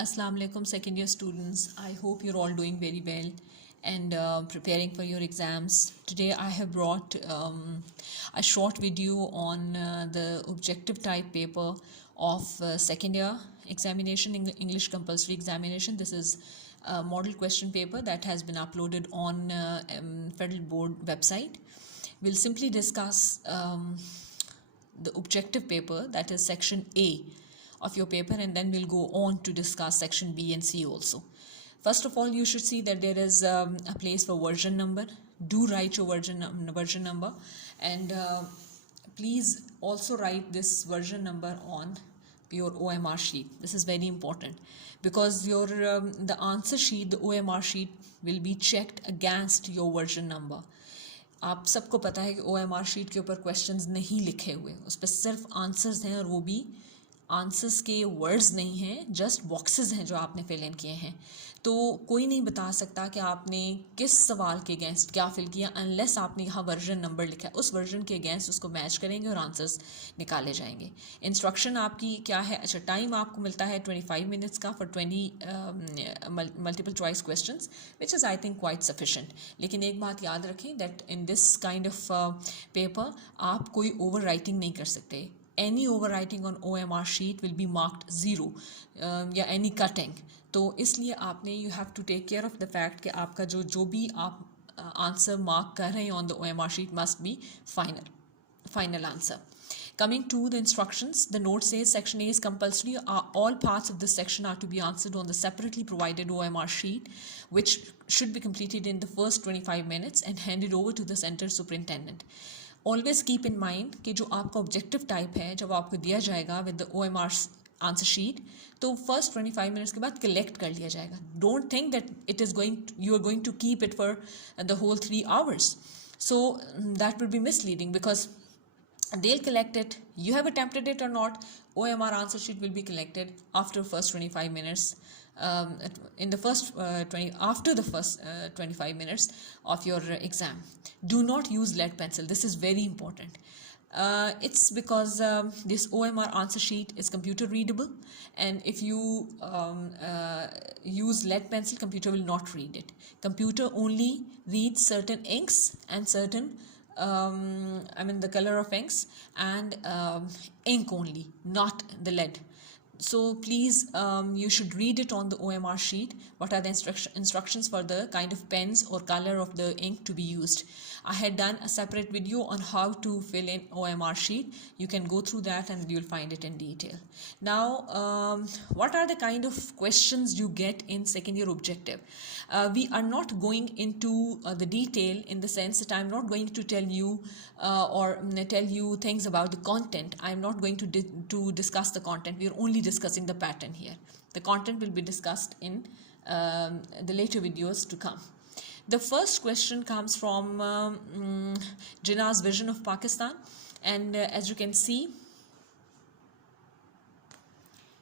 Assalamu alaikum second year students. I hope you're all doing very well and preparing for your exams. Today I have brought a short video on the objective type paper of second year examination, English compulsory examination. This is a model question paper that has been uploaded on Federal Board website. We'll simply discuss the objective paper, that is section A of your paper, and then we'll go on to discuss section B and C also. First of all, you should see that there is a place for version number. Do write your version number, and please also write this version number on your OMR sheet. This is very important because your the answer sheet, the OMR sheet, will be checked against your version number. आप सबको पता है कि OMR sheet के ऊपर questions नहीं लिखे हुए, उस पर सिर्फ आंसर्स हैं और वो भी आंसर्स के वर्ड्स नहीं हैं, जस्ट बॉक्सेस हैं जो आपने फिल इन किए हैं. तो कोई नहीं बता सकता कि आपने किस सवाल के अगेंस्ट क्या फिल किया अनलेस आपने यहाँ वर्जन नंबर लिखा है. उस वर्जन के अगेंस्ट उसको मैच करेंगे और आंसर्स निकाले जाएंगे. इंस्ट्रक्शन आपकी क्या है? अच्छा, टाइम आपको मिलता है 25 मिनट्स का for 20 multiple choice questions, which is I think quite sufficient. लेकिन एक बात याद रखें that in this kind of paper आप कोई ओवर राइटिंग नहीं कर सकते. Any overwriting on OMR sheet will be marked 0 या any cutting. तो इसलिए आपने you have to take care of the fact कि आपका जो भी आप आंसर मार्क कर रहे हैं on the OMR sheet must be final answer. Coming to the instructions, the note says section A is compulsory. All parts of this section are to be answered on the separately provided OMR sheet, which should be completed in the first 25 minutes and handed over to the center superintendent. Always keep in mind कि जो आपका objective type है जब आपको दिया जाएगा with the OMR answer sheet, तो first 25 minutes के बाद कलेक्ट कर लिया जाएगा. Don't think that it is you are going to keep it for the whole 3 hours. So that will be misleading because they'll collect it, you have attempted it or not, OMR answer sheet will be collected after first 25 minutes, in the first 25 minutes of your exam. Do not use lead pencil. This is very important. It's because this OMR answer sheet is computer readable, and if you use lead pencil, computer will not read it. Computer only reads certain inks and certain the color of inks and ink only, not the lead. So please, you should read it on the OMR sheet. What are the instructions for the kind of pens or color of the ink to be used? I had done a separate video on how to fill in OMR sheet. You can go through that and you'll find it in detail. Now, what are the kind of questions you get in second year objective? We are not going into the detail in the sense that I'm not going to tell you or tell you things about the content. I'm not going to discuss the content. We are only discussing the pattern here. The content will be discussed in the later videos to come. The first question comes from Jinnah's Vision of Pakistan, and as you can see,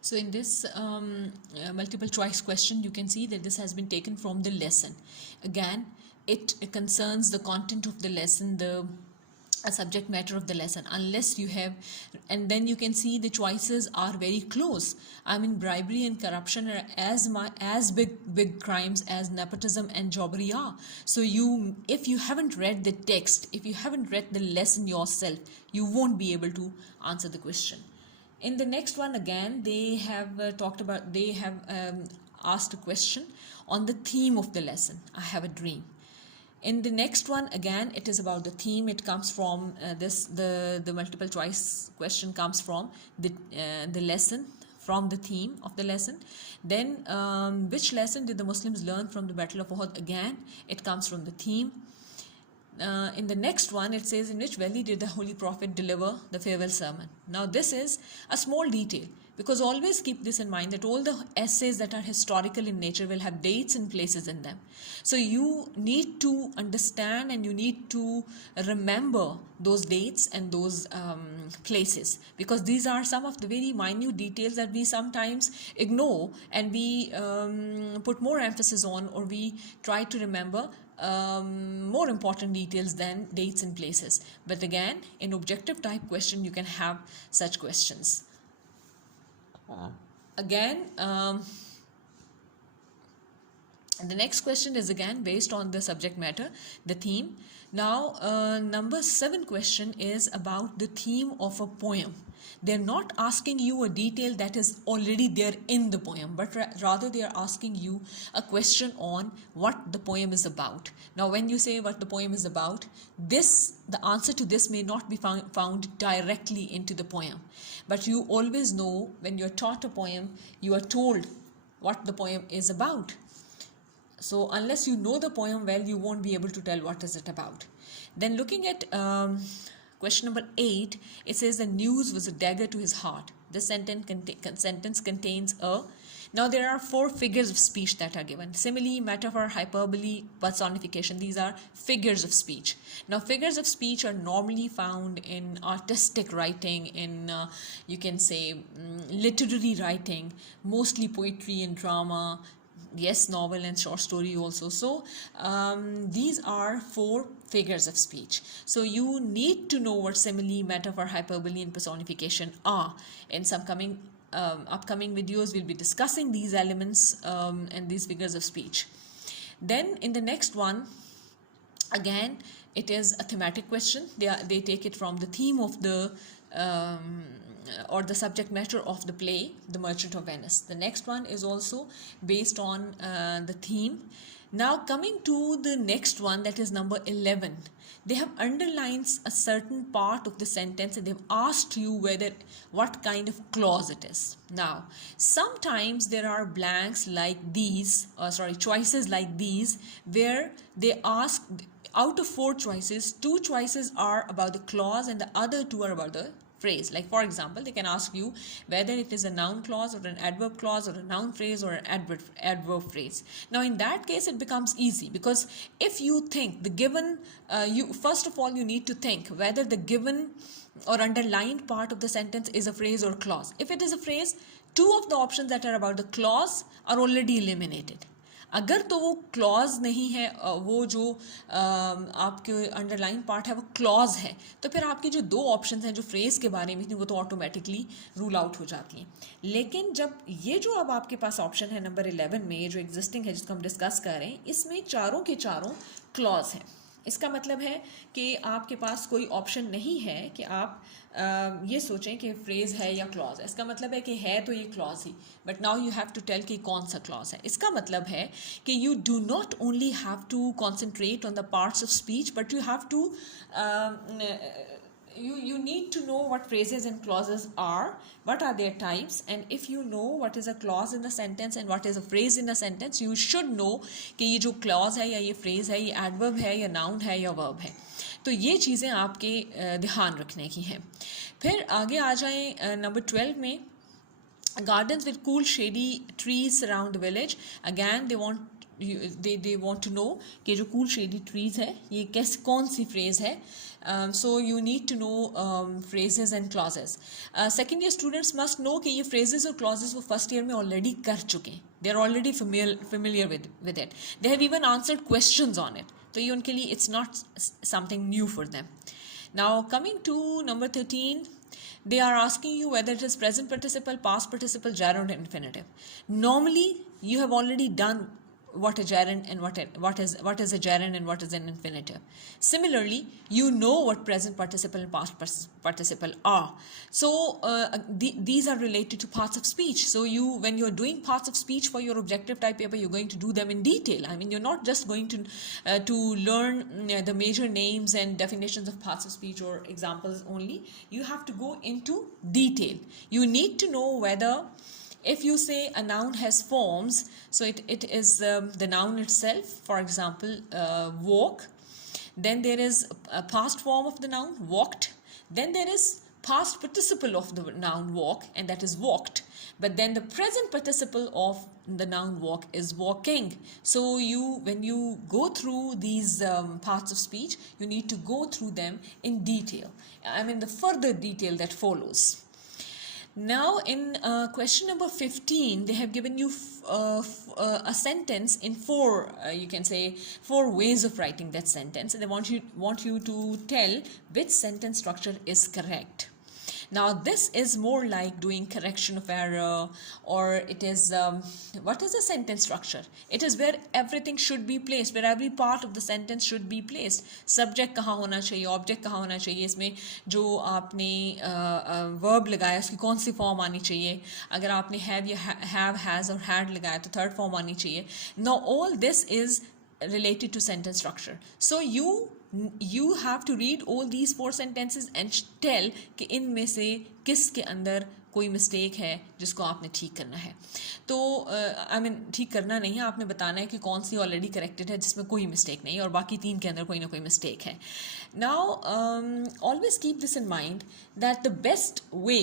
so in this multiple choice question, you can see that this has been taken from the lesson. Again, it concerns the content of the lesson, the subject matter of the lesson, unless you have, and then you can see the choices are very close. I mean, bribery and corruption are as big crimes as nepotism and jobbery are. So if you haven't read the text, if you haven't read the lesson yourself, you won't be able to answer the question. In the next one, again, they have asked a question on the theme of the lesson. I have a dream. In the next one, again, it is about the theme. It comes from the multiple choice question comes from the lesson, from the theme of the lesson. Then which lesson did the Muslims learn from the Battle of Uhud? Again, it comes from the theme. In the next one, it says, in which valley did the Holy Prophet deliver the farewell sermon? Now this is a small detail, because always keep this in mind that all the essays that are historical in nature will have dates and places in them. So you need to understand and you need to remember those dates and those places, because these are some of the very minute details that we sometimes ignore and we put more emphasis on, or we try to remember more important details than dates and places. But again, in objective type question, you can have such questions. Again, And the next question is again based on the subject matter, the theme. Now, number 7 question is about the theme of a poem. They're not asking you a detail that is already there in the poem, but rather they are asking you a question on what the poem is about. Now, when you say what the poem is about, the answer to this may not be found directly into the poem, but you always know when you're taught a poem, you are told what the poem is about. So unless you know the poem well, you won't be able to tell what is it about. Then looking at question number 8, it says the news was a dagger to his heart. This sentence contains a... Now there are 4 figures of speech that are given. Simile, metaphor, hyperbole, personification. These are figures of speech. Now figures of speech are normally found in artistic writing, in you can say literary writing, mostly poetry and drama, yes, novel and short story also. So these are 4 figures of speech. So you need to know what simile, metaphor, hyperbole and personification are. In some upcoming videos we'll be discussing these elements and these figures of speech. Then in the next one, again it is a thematic question. They take it from the theme of the or the subject matter of the play, The Merchant of Venice. The next one is also based on the theme. Now coming to the next one, that is number 11. They have underlined a certain part of the sentence and they've asked you what kind of clause it is. Now, sometimes there are blanks like these, choices like these, where they ask, out of 4 choices, 2 choices are about the clause and the other 2 are about the phrase. Like for example, they can ask you whether it is a noun clause or an adverb clause or a noun phrase or an adverb phrase. Now in that case it becomes easy, because if you think the given, first of all you need to think whether the given or underlined part of the sentence is a phrase or clause. If it is a phrase, 2 of the options that are about the clause are already eliminated. अगर तो वो clause नहीं है, वो जो आपके underline part है वो क्लॉज है, तो फिर आपकी जो 2 ऑप्शंस हैं जो फ्रेज के बारे में थी वो तो ऑटोमेटिकली रूल आउट हो जाती हैं. लेकिन जब ये जो अब आपके पास ऑप्शन है नंबर 11 में, जो एग्जिस्टिंग है जिसको हम डिस्कस कर रहे हैं, इसमें चारों के चारों क्लॉज हैं. इसका मतलब है कि आपके पास कोई ऑप्शन नहीं है कि आप ये सोचें कि फ्रेज़ है या क्लॉज है. इसका मतलब है कि है तो ये क्लॉज ही, but now you have to tell कि कौन सा क्लॉज है. इसका मतलब है कि you do not only have to concentrate on the parts of speech, but you have to you need to know what phrases and clauses are, what are their types, and if you know what is a clause in a sentence and what is a phrase in a sentence, you should know कि ये जो clause है या ये phrase है, ये adverb है या noun है या verb है. तो ये चीज़ें आपके ध्यान रखने की हैं. फिर आगे आ जाएं नंबर 12 में, gardens with cool shady trees surround the village. Again they want to know कि जो cool shady trees है ये कौन सी phrase है. So you need to know phrases and clauses. Second year students must know कि ये phrases और clauses वो first year में already कर चुके हैं. They are already familiar with it. They have even answered questions on it. तो ये उनके लिए it's not something new for them. Now coming to number 13, they are asking you whether it is present participle, past participle, gerund, infinitive. Normally you have already done what a gerund and what is a gerund and what is an infinitive. Similarly, you know what present participle and past participle are. So these are related to parts of speech. So when you're doing parts of speech for your objective type paper, you're going to do them in detail. I mean, you're not just going to learn the major names and definitions of parts of speech or examples only. You have to go into detail. You need to know whether, if you say a noun has forms, so it is the noun itself, for example, walk. Then there is a past form of the noun, walked. Then there is past participle of the noun walk, and that is walked. But then the present participle of the noun walk is walking. So when you go through these parts of speech, you need to go through them in detail. I mean the further detail that follows. Now in question number 15, they have given you a sentence in 4 ways of writing that sentence, and they want you to tell which sentence structure is correct. Now this is more like doing correction of error, or it is what is the sentence structure? It is where everything should be placed, where every part of the sentence should be placed. Subject कहाँ होना चाहिए, object कहाँ होना चाहिए, इसमें जो आपने verb लगाया उसकी कौन सी form आनी चाहिए, अगर आपने have या have, has और had लगाया तो third form आनी चाहिए. Now all this is related to sentence structure. So you have to read all these 4 sentences and tell कि इनमें से किसके अंदर कोई मिस्टेक है जिसको आपने ठीक करना है. तो आई मीन ठीक करना नहीं है, आपने बताना है कि कौन सी ऑलरेडी करेक्टेड है जिसमें कोई मिस्टेक नहीं और बाकी 3 के अंदर कोई ना कोई मिस्टेक है. Now always keep this in mind that the best way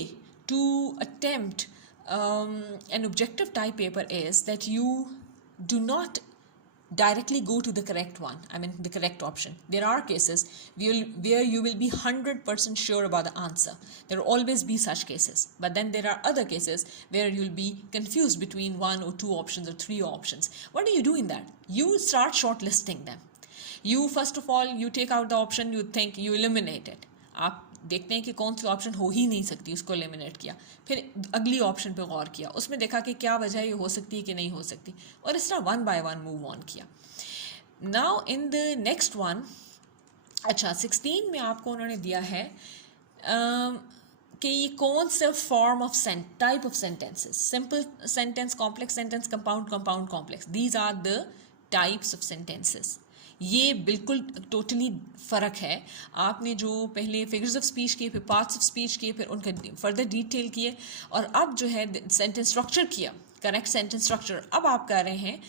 to attempt an objective type paper is that you do not directly go to the correct one, I mean the correct option. There are cases where you will be 100% sure about the answer. There will always be such cases. But then there are other cases where you'll be confused between 1 or 2 options or 3 options. What do you do in that? You start shortlisting them. You first of all, you take out the option you think, you eliminate it. आप देखते हैं कि कौन C option हो ही नहीं सकती, उसको eliminate किया. फिर अगली ऑप्शन पे गौर किया, उसमें देखा कि क्या वजह ये हो सकती है कि नहीं हो सकती, और इस तरह 1 by 1 मूव ऑन किया. Now in the next one, अच्छा 16 में आपको उन्होंने दिया है कि ये कौन से form of type of sentences, simple sentence, complex sentence, compound complex, these are the types of sentences. ये बिल्कुल टोटली फ़र्क है. आपने जो पहले फिगर्स ऑफ स्पीच किए, फिर पार्ट्स ऑफ स्पीच किए, फिर उनका फर्दर डिटेल किए, और अब जो है सेंटेंस स्ट्रक्चर किया, करेक्ट सेंटेंस स्ट्रक्चर. अब आप कर रहे हैं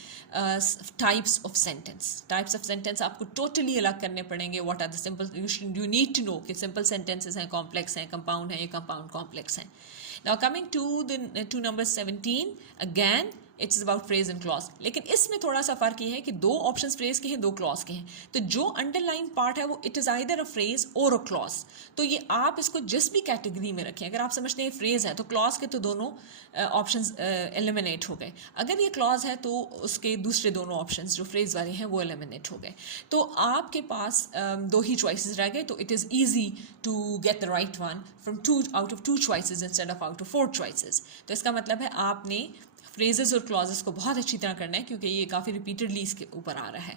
types of sentence. Types of sentence आपको टोटली अलग करने पड़ेंगे. What are the simple, you need to know कि सिंपल सेंटेंसेस हैं, कॉम्प्लेक्स हैं, कंपाउंड हैं, ये कंपाउंड कॉम्प्लेक्स हैं. Now coming to number 17, again it's about phrase and clause. लेकिन इसमें थोड़ा सा फर्क ये है कि 2 ऑप्शंस फ्रेज के हैं, 2 क्लॉज के हैं. तो जो अंडरलाइन पार्ट है वो it is either a phrase और अ क्लॉज. तो ये आप इसको जिस भी कैटेगरी में रखें, अगर आप समझते हैं फ्रेज है तो क्लॉज के तो दोनों ऑप्शंस एलिमिनेट हो गए. अगर ये क्लॉज है तो उसके दूसरे दोनों ऑप्शंस जो फ्रेज वाले हैं वो एलिमिनेट हो गए. तो आपके पास 2 ही चॉइसेस रह गए. तो it is easy to get the right one from 2 out of 2 choices instead of out of 4 choices. तो इसका मतलब है आपने फ्रेजेस और क्लॉजेस को बहुत अच्छी तरह करना है, क्योंकि ये काफ़ी रिपीटेडली इसके ऊपर आ रहा है.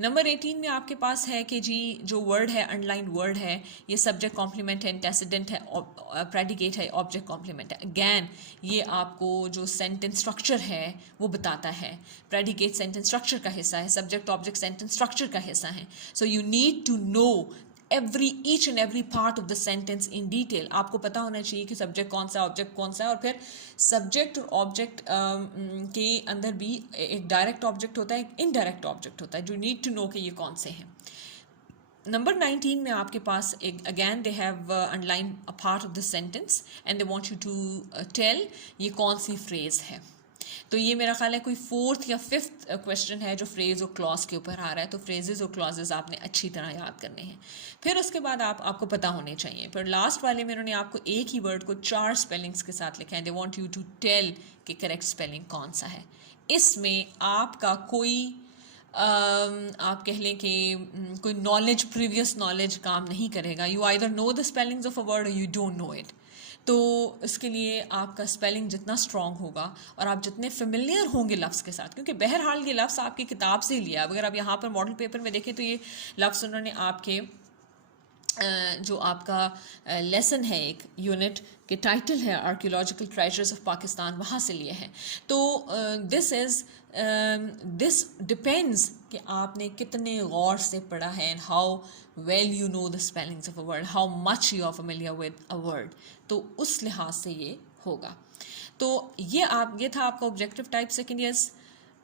नंबर 18 में आपके पास है कि जी जो वर्ड है, अंडरलाइन वर्ड है, ये सब्जेक्ट कॉम्प्लीमेंट है, एंटेसिडेंट है, प्रेडिकेट है, ऑब्जेक्ट कॉम्प्लीमेंट है. अगैन ये आपको जो सेंटेंस स्ट्रक्चर है वो बताता है. प्रेडिकेट सेंटेंस स्ट्रक्चर का हिस्सा है, सब्जेक्ट ऑब्जेक्ट सेंटेंस स्ट्रक्चर का हिस्सा है. So you need to know each and every part of the sentence in detail. आपको पता होना चाहिए कि सब्जेक्ट कौन सा, ऑब्जेक्ट कौन सा है, और फिर सब्जेक्ट और ऑब्जेक्ट के अंदर भी एक डायरेक्ट ऑब्जेक्ट होता है, एक इनडायरेक्ट ऑब्जेक्ट होता है. जो नीड टू नो कि ये कौन से हैं. नंबर 19 में आपके पास एक again they have underline a part of the sentence and they want you to tell ये कौन सी फ्रेज है. तो ये मेरा ख्याल है कोई 4th या 5th क्वेश्चन है जो फ्रेज और क्लॉज के ऊपर आ रहा है. तो फ्रेजेस और क्लॉजेस आपने अच्छी तरह याद करने हैं. फिर उसके बाद आपको पता होने चाहिए. फिर लास्ट वाले में उन्होंने आपको एक ही वर्ड को 4 स्पेलिंग्स के साथ लिखा है. They want you to tell कि करेक्ट स्पेलिंग कौन सा है. इसमें आपका कोई आप कह लें कि कोई नॉलेज, प्रीवियस नॉलेज काम नहीं करेगा. You either no the spellings of a word और यू डोंट नो इट. तो इसके लिए आपका स्पेलिंग जितना स्ट्रॉन्ग होगा और आप जितने फेमिलियर होंगे लफ्ज़ के साथ, क्योंकि बहरहाल ये लफ्ज़ आपकी किताब से ही लिया. अगर आप यहाँ पर मॉडल पेपर में देखें तो ये लफ्ज़ उन्होंने आपके जो आपका लेसन है, एक यूनिट के टाइटल है आर्कियोलॉजिकल ट्रेजर्स ऑफ पाकिस्तान, वहाँ से लिए हैं. तो दिस डिपेंड्स कि आपने कितने गौर से पढ़ा है and how well you know the spellings of a word, how much you are familiar with a word. तो उस लिहाज से ये होगा. तो ये था आपका objective type second years.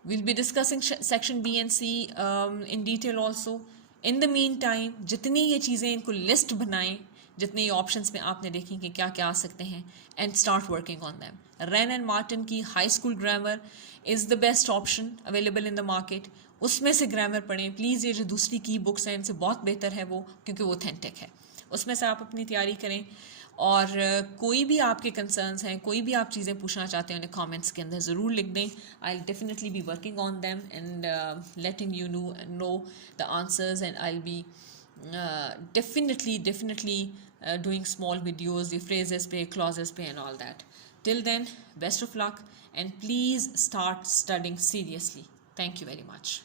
Will be discussing section B and C in detail also. In the meantime जितनी ये चीज़ें, इनको लिस्ट बनाएं, जितने ये ऑप्शंस में आपने देखी कि क्या क्या आ सकते हैं, and start working on them. Wren and Martin की high school grammar is the best option available in the market. उसमें से ग्रामर पढ़ें प्लीज़. ये जो दूसरी की बुक्स हैं इनसे बहुत बेहतर है वो, क्योंकि वो ऑथेंटिक है. उसमें से आप अपनी तैयारी करें. और कोई भी आपके कंसर्न्स हैं, कोई भी आप चीज़ें पूछना चाहते हैं, उन्हें कमेंट्स के अंदर ज़रूर लिख दें. I will definitely be working on them and letting you know the answers, and I will be definitely doing small videos, the phrases pe, clauses pe, and all that. Till then, best of luck, and please start studying seriously. Thank you very much.